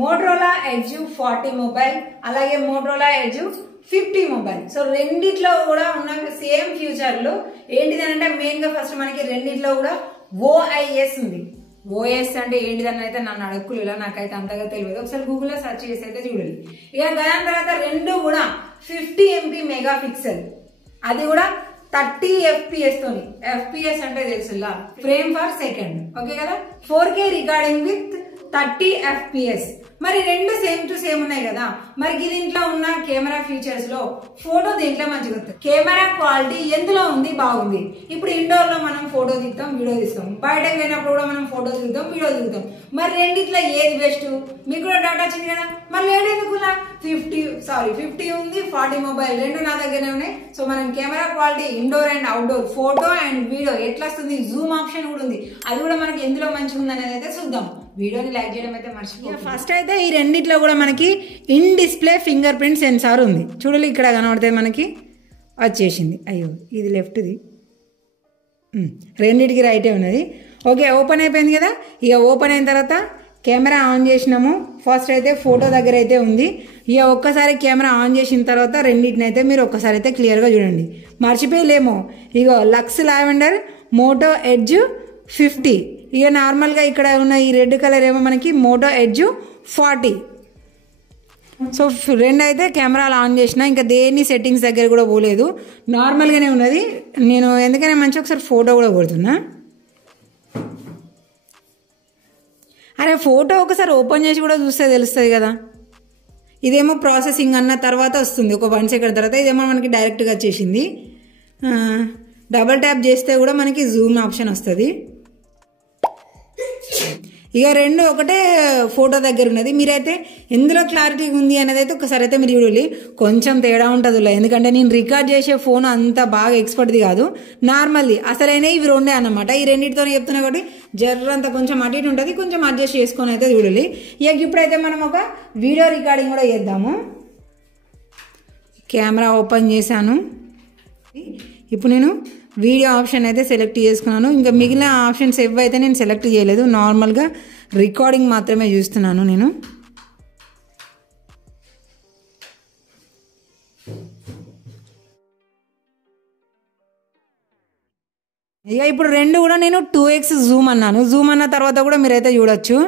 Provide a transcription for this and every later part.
Motorola edge 40 mobile అలాగే Motorola edge 50 mobile. So రెండిట్లో కూడా ఉన్న సేమ్ ఫ్యూచర్లు ఏంటిదనంటే మెయిన్ గా ఫస్ట్ మనకి రెండిట్లో కూడా ఓఐఎస్ ఉంది. ఓఎస్ అంటే ఏంటిదని అయితే నన్ను అడుక్కులేలా, నాకైతే అంతగా తెలియదు. ఒకసారి గూగుల్లో సెర్చ్ చేసి అయితే చూడాలి. ఇక దాని తర్వాత రెండు కూడా 50 MP మెగా పిక్సెల్, అది కూడా 30 FPS తోని. FPS అంటే తెలుసులా, ఫ్రేమ్ ఫర్ సెకండ్. ఓకే కదా. 4K recording with 30 FPS. మరి రెండు సేమ్ టు సేమ్ ఉన్నాయి కదా. మరి దీంట్లో ఉన్న కెమెరా ఫీచర్స్ లో ఫోటో దీంట్లో మంచిగా వస్తుంది. కెమెరా క్వాలిటీ ఎందులో ఉంది, బాగుంది. ఇప్పుడు ఇండోర్ లో మనం ఫోటో తీస్తాం, వీడియో తీస్తాం. బయటకు వెళ్ళినప్పుడు కూడా మనం ఫోటో దిగుతాం, వీడియో దిగుతాం. మరి రెండిట్లో ఏది బెస్ట్? మీకు కూడా డౌట్ వచ్చింది కదా. మరి లేడెందుకులా 50 ఉంది, 40 మొబైల్ రెండు నా దగ్గరనే ఉన్నాయి. సో మనం camera quality indoor and outdoor photo and video ఎట్లా వస్తుంది, జూమ్ ఆప్షన్ కూడా ఉంది. అది కూడా మనకి ఎందులో మంచిగా ఉంది అనేది అయితే చూద్దాం. వీడియోని లైక్ చేయడం అయితే మర్చిపోయి. ఫస్ట్ అయితే ఈ రెండిట్లో కూడా మనకి in display finger print censor ఉంది. చూడాలి, ఇక్కడ కనబడితే మనకి వచ్చేసింది. అయ్యో ఇది లెఫ్ట్ది, రెండిటికి రైటే ఉన్నది. ఓకే, ఓపెన్ అయిపోయింది కదా. ఇక ఓపెన్ అయిన తర్వాత కెమెరా ఆన్ చేసినాము. ఫస్ట్ అయితే ఫోటో దగ్గర అయితే ఉంది. ఇక ఒక్కసారి కెమెరా ఆన్ చేసిన తర్వాత రెండింటిని అయితే మీరు ఒక్కసారి అయితే క్లియర్గా చూడండి, మర్చిపోయలేమో. ఇక లక్స్ లావెండర్ మోటో ఎడ్జ్ 50. ఇక నార్మల్గా ఇక్కడ ఉన్న ఈ రెడ్ కలర్ ఏమో మనకి మోటో ఎడ్జ్ 40. సో రెండు అయితే కెమెరాలు ఆన్ చేసిన, ఇంకా దేన్ని సెట్టింగ్స్ దగ్గర కూడా పోలేదు, నార్మల్గానే ఉన్నది. నేను ఎందుకనే మంచి ఒకసారి ఫోటో కూడా కొడుతున్నా. అరే ఫోటో ఒకసారి ఓపెన్ చేసి కూడా చూస్తే తెలుస్తుంది కదా. ఇదేమో ప్రాసెసింగ్ అన్న తర్వాత వస్తుంది, ఒక 1 సెకండ్ తర్వాత. ఇదేమో మనకి డైరెక్ట్గా వచ్చేసింది. డబల్ ట్యాప్ చేస్తే కూడా మనకి జూమ్ ఆప్షన్ వస్తుంది. ఇక రెండు ఒకటే ఫోటో దగ్గర ఉన్నది. మీరైతే ఎందులో క్లారిటీ ఉంది అనేది అయితే ఒకసారి అయితే మీరు చూడాలి. కొంచెం తేడా ఉంటుంది, ఎందుకంటే నేను రికార్డ్ చేసే ఫోన్ అంత బాగా ఎక్స్పర్ట్ది కాదు, నార్మల్ది. అసలైన ఇవి రెండే అన్నమాట. ఈ రెండింటితో చెప్తున్నా కాబట్టి జర్రంతా కొంచెం అటు ఇటు ఉంటుంది, కొంచెం అడ్జస్ట్ చేసుకొని అయితే చూడాలి. ఇక ఇప్పుడైతే మనం ఒక వీడియో రికార్డింగ్ కూడా చేద్దాము. కెమెరా ఓపెన్ చేశాను. ఇప్పుడు నేను వీడియో ఆప్షన్ అయితే సెలెక్ట్ చేసుకున్నాను. ఇంకా మిగిలిన ఆప్షన్స్ ఏవైతే నేను సెలెక్ట్ చేయలేదు, నార్మల్గా రికార్డింగ్ మాత్రమే చూస్తున్నాను నేను. ఇక ఇప్పుడు రెండు కూడా నేను 2x జూమ్ అన్నాను. జూమ్ అన్న తర్వాత కూడా మీరైతే చూడొచ్చు.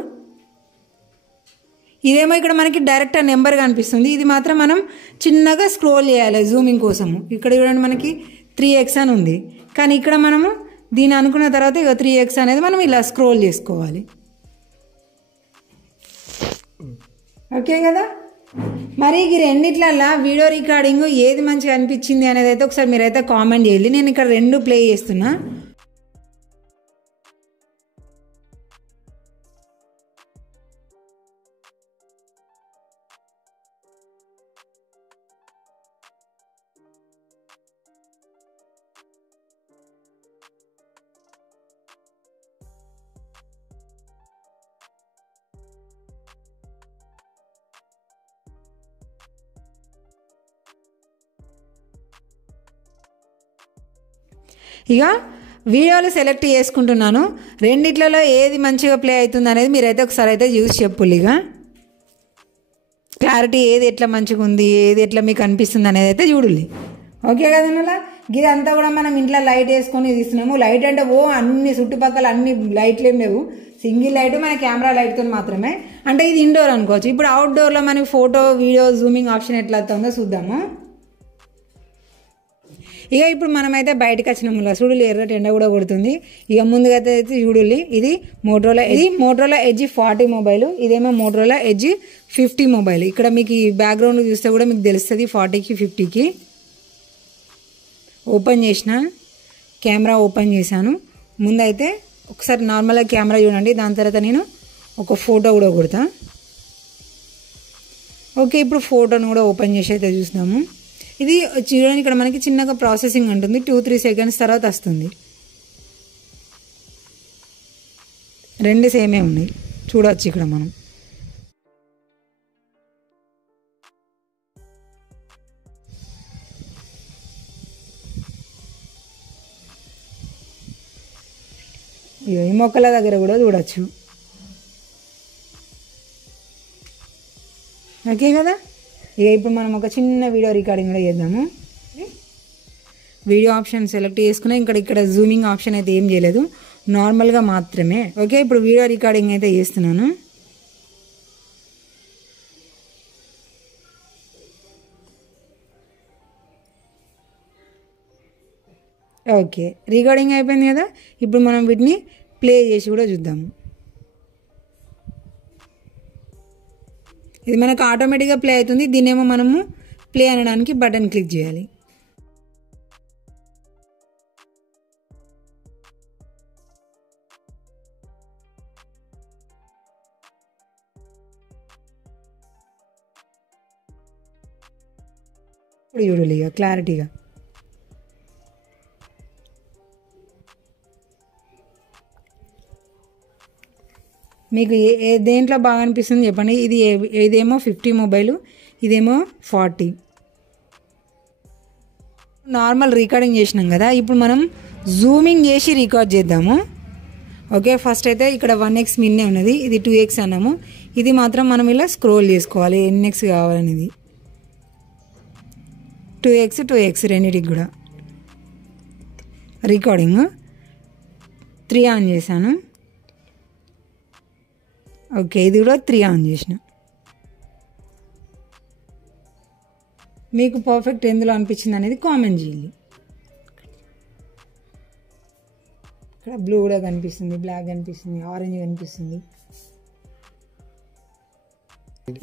ఇదేమో ఇక్కడ మనకి డైరెక్ట్ నెంబర్ కనిపిస్తుంది. ఇది మాత్రం మనం చిన్నగా స్క్రోల్ చేయాలి జూమింగ్ కోసము. ఇక్కడ చూడండి మనకి 3x అని ఉంది, కానీ ఇక్కడ మనము దీన్ని అనుకున్న తర్వాత ఇక 3x అనేది మనం ఇలా స్క్రోల్ చేసుకోవాలి. ఓకే కదా. మరి ఈ రెండిట్లల్లా వీడియో రికార్డింగ్ ఏది మంచిగా అనిపించింది అనేది అయితే ఒకసారి మీరైతే కామెంట్ చేయాలి. నేను ఇక్కడ రెండు ప్లే చేస్తున్నా. ఇక వీడియోలు సెలెక్ట్ చేసుకుంటున్నాను. రెండిట్లలో ఏది మంచిగా ప్లే అవుతుంది అనేది మీరైతే ఒకసారి అయితే చూసి చెప్పులు. ఇక క్లారిటీ ఏది ఎట్లా మంచిగా ఉంది, ఏది ఎట్లా మీకు అనిపిస్తుంది అనేది అయితే చూడాలి. ఓకే కదనలా. ఇదంతా కూడా మనం ఇంట్లో లైట్ వేసుకొని తీస్తున్నాము. లైట్ అంటే అన్ని చుట్టుపక్కల అన్ని లైట్లు ఏం లేవు, సింగిల్ లైట్ మన కెమెరా లైట్తో మాత్రమే. అంటే ఇది ఇండోర్ అనుకోవచ్చు. ఇప్పుడు అవుట్డోర్లో మనకి ఫోటో వీడియో జూమింగ్ ఆప్షన్ ఎట్లా అవుతుందో చూద్దాము. ఇక ఇప్పుడు మనమైతే బయటకు వచ్చినాము. చూడాలి, ఎర్రటి ఎండ కూడా కొడుతుంది. ఇక ముందుగా అయితే చూడాలి, ఇది మోటరోలా ఎడ్జ్ 40 మొబైల్, ఇదేమో మోటరోలా ఎడ్జ్ 50 మొబైల్. ఇక్కడ మీకు ఈ బ్యాక్గ్రౌండ్ చూస్తే కూడా మీకు తెలుస్తుంది 40కి 50కి. ఓపెన్ చేసిన, కెమెరా ఓపెన్ చేశాను. ముందైతే ఒకసారి నార్మల్గా కెమెరా చూడండి, దాని తర్వాత నేను ఒక ఫోటో కూడా కొడతా. ఓకే, ఇప్పుడు ఫోటోను కూడా ఓపెన్ చేసి అయితే చూస్తాము. ఇది చూడండి, ఇక్కడ మనకి చిన్నగా ప్రాసెసింగ్ ఉంటుంది, 2-3 సెకండ్స్ తర్వాత వస్తుంది. రెండు సేమే ఉన్నాయి, చూడవచ్చు ఇక్కడ మనం. ఈ మొక్కల దగ్గర కూడా చూడొచ్చు. ఓకే కదా. ఇక ఇప్పుడు మనం ఒక చిన్న వీడియో రికార్డింగ్ కూడా చేద్దాము. వీడియో ఆప్షన్ సెలెక్ట్ చేసుకుని ఇక్కడ జూమింగ్ ఆప్షన్ అయితే ఏం చేయలేదు, నార్మల్గా మాత్రమే. ఓకే, ఇప్పుడు వీడియో రికార్డింగ్ అయితే చేస్తున్నాను. ఓకే, రికార్డింగ్ అయిపోయింది కదా. ఇప్పుడు మనం వీటిని ప్లే చేసి కూడా చూద్దాము. ఇది మనకు ఆటోమేటిక్గా ప్లే అవుతుంది. దీన్నేమో మనము ప్లే అనడానికి బటన్ క్లిక్ చేయాలి. ఇప్పుడు చూడాలి ఇక క్లారిటీగా. మీకు దేంట్లో బాగా అనిపిస్తుంది చెప్పండి. ఇదేమో 50 మొబైల్, ఇదేమో 40. నార్మల్ రికార్డింగ్ చేసినాం కదా, ఇప్పుడు మనం జూమింగ్ చేసి రికార్డ్ చేద్దాము. ఓకే, ఫస్ట్ అయితే ఇక్కడ 1x మిన్నే ఉన్నది, ఇది 2x అన్నాము. ఇది మాత్రం మనం ఇలా స్క్రోల్ చేసుకోవాలి, NX కావాలనేది. 2x రెండింటికి కూడా. రికార్డింగ్ 3 ఆన్ చేశాను. ఓకే, ఇది కూడా 3 ఆన్ చేసిన. మీకు పర్ఫెక్ట్ ఎందులో అనిపించింది అనేది కామెంట్ చేయండి. ఇక్కడ బ్లూ కూడా కనిపిస్తుంది, బ్లాక్ కనిపిస్తుంది, ఆరెంజ్ కనిపిస్తుంది.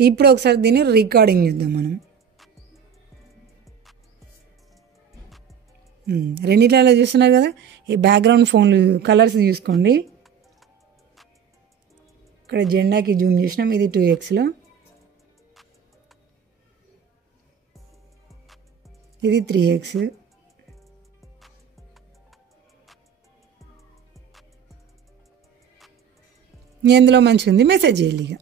ఇప్పుడు ఒకసారి దీన్ని రికార్డింగ్ చేద్దాం మనం. రెండిట్లలో చూస్తున్నారు కదా, ఈ బ్యాక్గ్రౌండ్ ఫోన్లు కలర్స్ చూసుకోండి. ఇక్కడ జెండాకి జూమ్ చేసినాం, ఇది 2xలో, ఇది 3x. ఎందులో మంచిగా ఉంది మెసేజ్ చేయాలి ఇక.